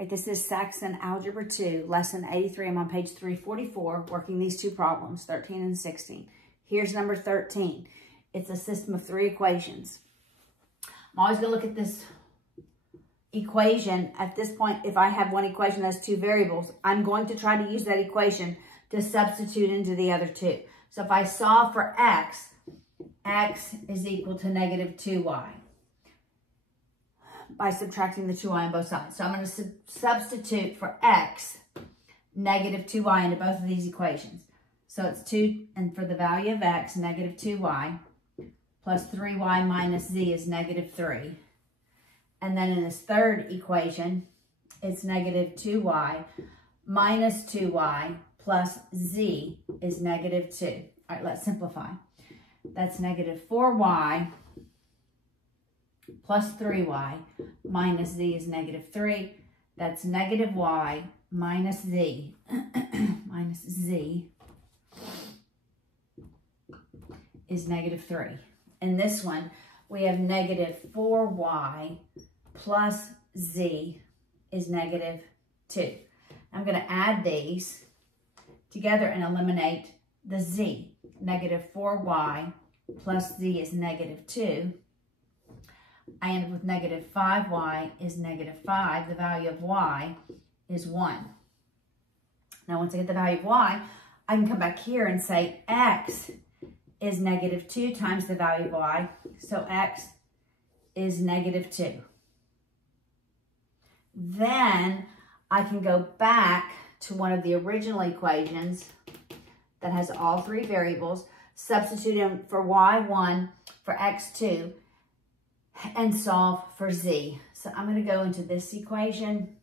All right, this is Saxon Algebra 2, Lesson 83. I'm on page 344, working these two problems, 13 and 16. Here's number 13. It's a system of three equations. I'm always going to look at this equation. At this point, if I have one equation that has two variables, I'm going to try to use that equation to substitute into the other two. So if I solve for x, x is equal to negative 2y. By subtracting the 2y on both sides. So I'm going to substitute for x, negative 2y into both of these equations. So it's 2, and for the value of x, negative 2y, plus 3y minus z is negative 3. And then in this third equation, it's negative 2y minus 2y plus z is negative 2. All right, let's simplify. That's negative 4y plus 3y minus z is negative 3. That's negative y minus z minus z is negative 3. In this one, we have negative 4y plus z is negative 2. I'm going to add these together and eliminate the z. Negative 4y plus z is negative 2. I end up with negative 5y is negative 5. The value of y is 1. Now, once I get the value of y, I can come back here and say x is negative 2 times the value of y. So x is negative 2. Then I can go back to one of the original equations that has all three variables, substitute in for y1 for x2, and solve for z. So I'm going to go into this equation.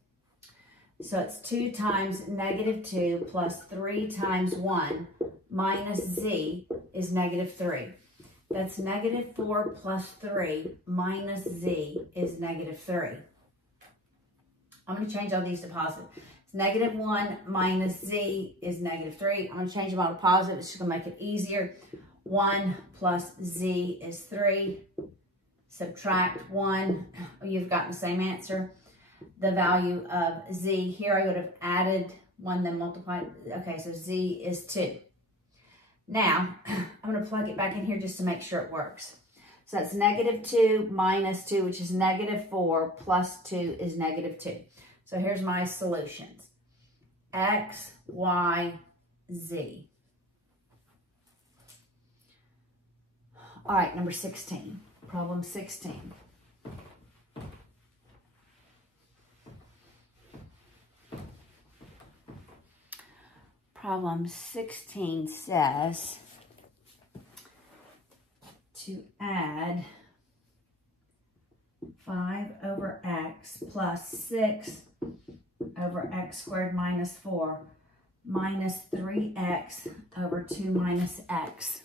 So it's 2 times negative 2 plus 3 times 1 minus z is negative 3. That's negative 4 plus 3 minus z is negative 3. I'm going to change all these to positive. It's negative 1 minus z is negative 3. I'm going to change them all to positive. It's just going to make it easier. 1 plus z is 3. Subtract 1. You've gotten the same answer. The value of z. Here I would have added 1, then multiplied. Okay, so z is 2. Now, I'm going to plug it back in here just to make sure it works. So that's negative 2 minus 2, which is negative 4, plus 2 is negative 2. So here's my solutions. X, Y, Z. All right, number 16. Problem 16. Problem 16 says to add 5 over x plus 6 over x squared minus 4 minus 3x over 2 minus x.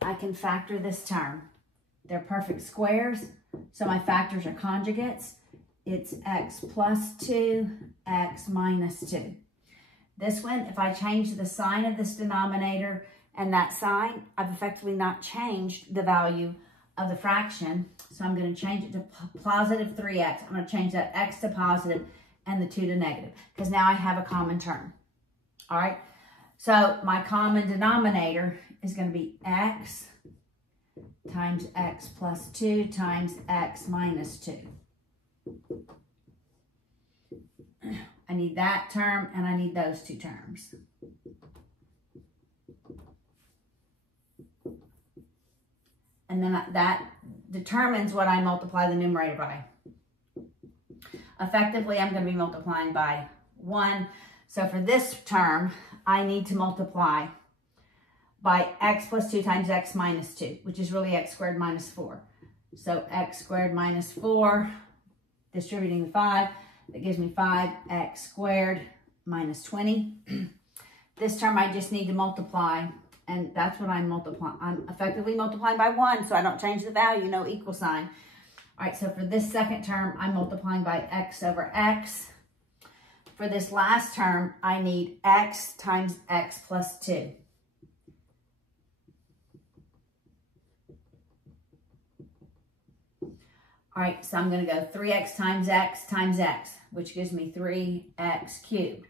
I can factor this term. They're perfect squares, so my factors are conjugates. It's x plus 2, x minus 2. This one, if I change the sign of this denominator and that sign, I've effectively not changed the value of the fraction. So I'm going to change it to positive 3x. I'm going to change that x to positive and the 2 to negative, because now I have a common term. All right, so my common denominator is going to be x times x plus 2 times x minus 2. I need that term and I need those two terms. And then that determines what I multiply the numerator by. Effectively, I'm going to be multiplying by 1. So for this term, I need to multiply by x plus 2 times x minus 2, which is really x squared minus 4. So x squared minus 4, distributing the 5, that gives me 5x squared minus 20. This term I just need to multiply, and that's what I'm multiplying. I'm effectively multiplying by 1, so I don't change the value, no equal sign. All right, so for this second term, I'm multiplying by x over x. For this last term, I need x times x plus 2. All right, so I'm going to go 3x times x, which gives me 3x cubed.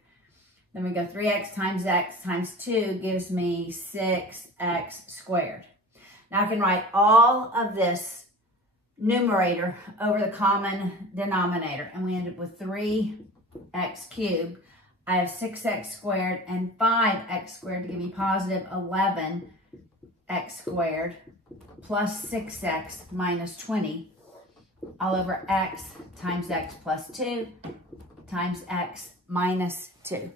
Then we go 3x times 2 gives me 6x squared. Now I can write all of this numerator over the common denominator, and we end up with 3x cubed. I have 6x squared and 5x squared to give me positive 11x squared plus 6x minus 20 all over x times x plus 2 times x minus 2.